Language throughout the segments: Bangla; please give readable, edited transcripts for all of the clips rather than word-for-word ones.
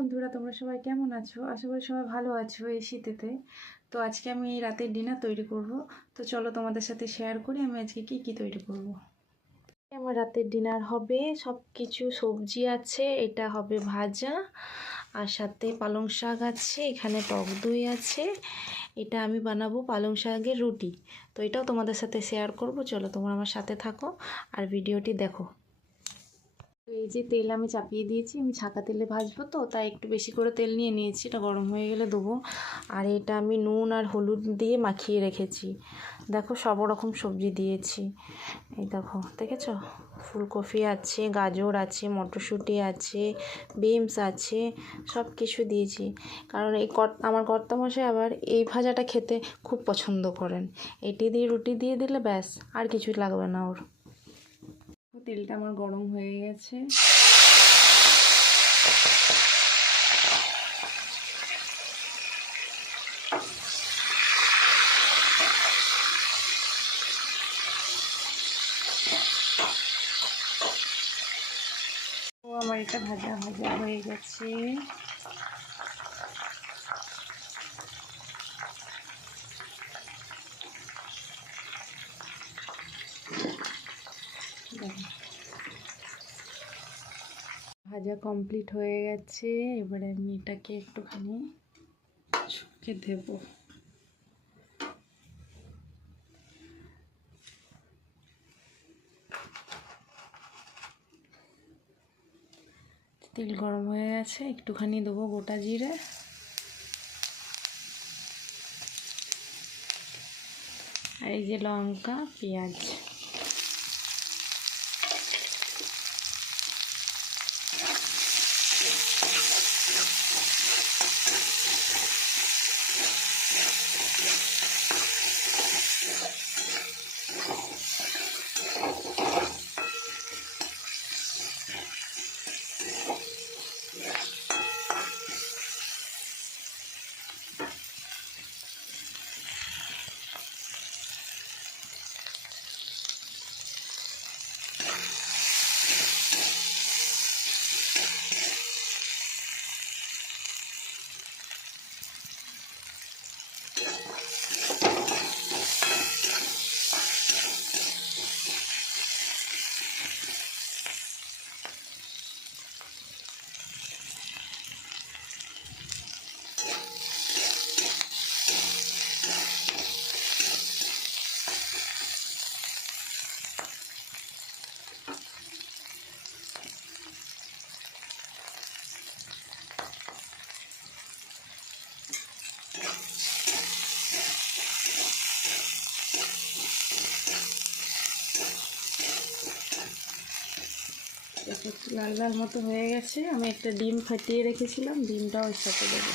বন্ধুরা, তোমরা সবাই কেমন আছো? আশা করি সবাই ভালো আছো এই শীতেতে। তো আজকে আমি রাতের ডিনার তৈরি করব। তো চলো তোমাদের সাথে শেয়ার করি আমি আজকে কি তৈরি করব। আমার রাতের ডিনার হবে সব কিছু সবজি আছে, এটা হবে ভাজা, আর সাথে পালং শাক আছে, এখানে টক দই আছে, এটা আমি বানাবো পালং শাকের রুটি। তো এটাও তোমাদের সাথে শেয়ার করব। চলো তোমরা আমার সাথে থাকো আর ভিডিওটি দেখো। এই যে তেল আমি চাপিয়ে দিয়েছি, আমি ছাকা তেলে ভাজবো, তো তাই একটু বেশি করে তেল নিয়ে নিয়েছি, এটা গরম হয়ে গেলে দেবো। আর এটা আমি নুন আর হলুদ দিয়ে মাখিয়ে রেখেছি। দেখো সব রকম সবজি দিয়েছি, এই দেখো দেখেছো, ফুলকপি আছে, গাজর আছে, মটরশুঁটি আছে, বিনস আছে, সব কিছু দিয়েছি। কারণ আমার কর্তামশাই আবার এই ভাজাটা খেতে খুব পছন্দ করেন। এটি দিয়ে রুটি দিয়ে দিলে ব্যাস, আর কিছুই লাগবে না ওর। তেলটা আমার গরম হয়ে গেছে। আমার এটা ভাজা ভাজা হয়ে গেছে। ভাজা কমপ্লিট হয়ে গেছে। এবারে আমি এটাকে একটুখানি শুকিয়ে দেব। তেল গরম হয়ে গেছে, একটুখানি দেবো গোটা জিরে, আর এই যে লঙ্কা, পেঁয়াজ। একটু লাল লাল মতো হয়ে গেছে। আমি একটা ডিম ফাটিয়ে রেখেছিলাম, ডিমটাও এর সাথে দেবো।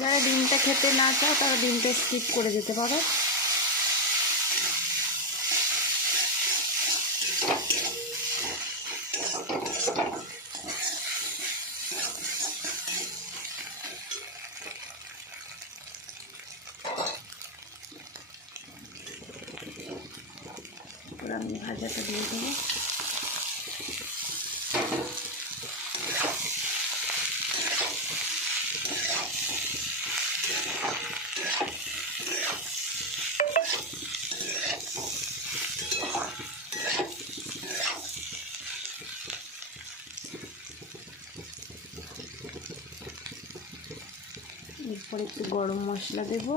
যারা ডিমটা খেতে না চাও তারা ডিমটা স্কিপ করে যেতে পারো। এবার আমি ভাজাটা দিয়ে দেবো। এরপর একটু গরম মশলা দেব।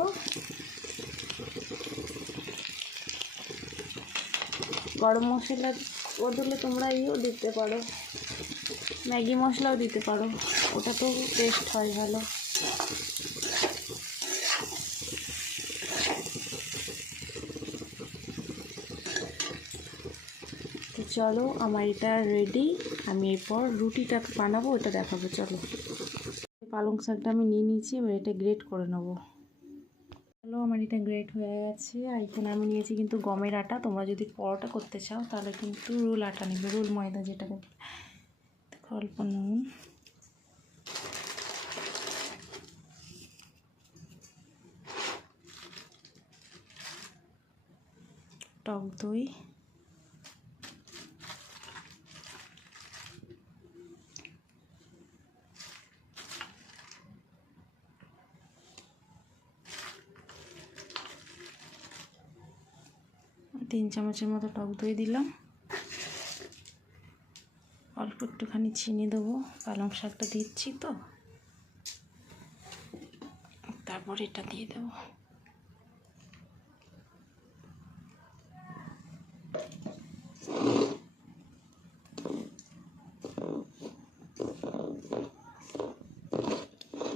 গরম মশলার বদলে তোমরা ইও দিতে পারো, ম্যাগি মশলাও দিতে পারো, ওটা তো টেস্ট হয় ভালো। তো চলো আমার এটা রেডি। আমি এরপর রুটিটা বানাবো, ওটা দেখাবো। চলো, পালং শাকটা আমি নিয়ে নিয়েছি, এবার এটা গ্রেট করে নেবো। চলো আমার এটা গ্রেট হয়ে গেছে। আর এখানে আমি নিয়েছি কিন্তু গমের আটা। তোমরা যদি পরোটা করতে চাও তাহলে কিন্তু রুল আটা নেবে, রুল ময়দা যেটাকে। দেখো অল্প নুন, টক দই, 3 চামচের মতো টক দই দিলাম, অল্প একটুখানি চিনি দেবো, পালং শাকটা দিচ্ছি তো, তারপর এটা দিয়ে দেবো।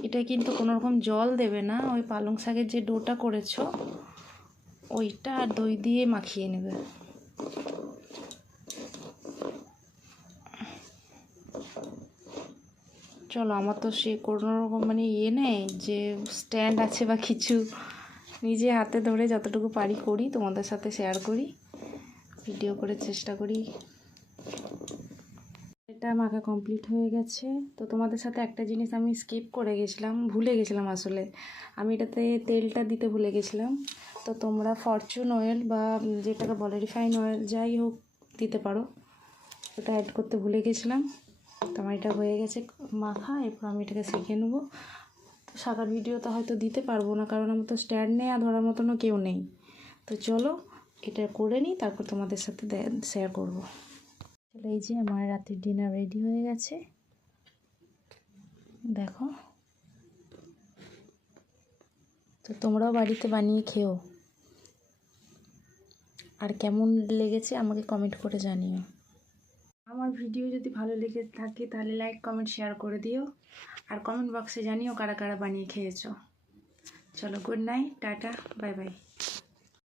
এটা কিন্তু কোনো রকম জল দেবে না, ওই পালং শাকের যে ডোটা করেছো ওইটা আর দই দিয়ে মাখিয়ে নেবে। চলো, আমার তো সে কোনো রকম মানে নেই যে স্ট্যান্ড আছে বা কিছু, নিজে হাতে ধরে যতটুকু পারি করি, তোমাদের সাথে শেয়ার করি, ভিডিও করে চেষ্টা করি। এটা মাখা কমপ্লিট হয়ে গেছে। তো তোমাদের সাথে একটা জিনিস আমি স্কিপ করে গেছিলাম, ভুলে গেছিলাম আসলে, আমি এটাতে তেলটা দিতে ভুলে গেছিলাম। তো তোমরা ফরচুন অয়েল বা যেটাকে বলে রিফাইন অয়েল যাই হোক দিতে পারো, ওটা অ্যাড করতে ভুলে গেছিলাম। তো আমার এটা হয়ে গেছে মাখা, এরপর আমি এটাকে শিখে নেবো। তো শাকার ভিডিও তো হয়তো দিতে পারবো না, কারণ আমার তো স্ট্যান্ড নেই আর ধরার মতনও কেউ নেই। তো চলো এটা করে নিই, তারপর তোমাদের সাথে শেয়ার করবো। এই যে আমার রাতের ডিনার রেডি হয়ে গেছে, দেখো। তো তোমরাও বাড়িতে বানিয়ে খেও, আর কেমন লেগেছে আমাকে কমেন্ট করে জানিও। আমার ভিডিও যদি ভালো লেগে থাকে তাহলে লাইক কমেন্ট শেয়ার করে দিও, আর কমেন্ট বক্সে জানিও কারা কারা বানিয়ে খেয়েছো। চলো, good night, tata, bye bye.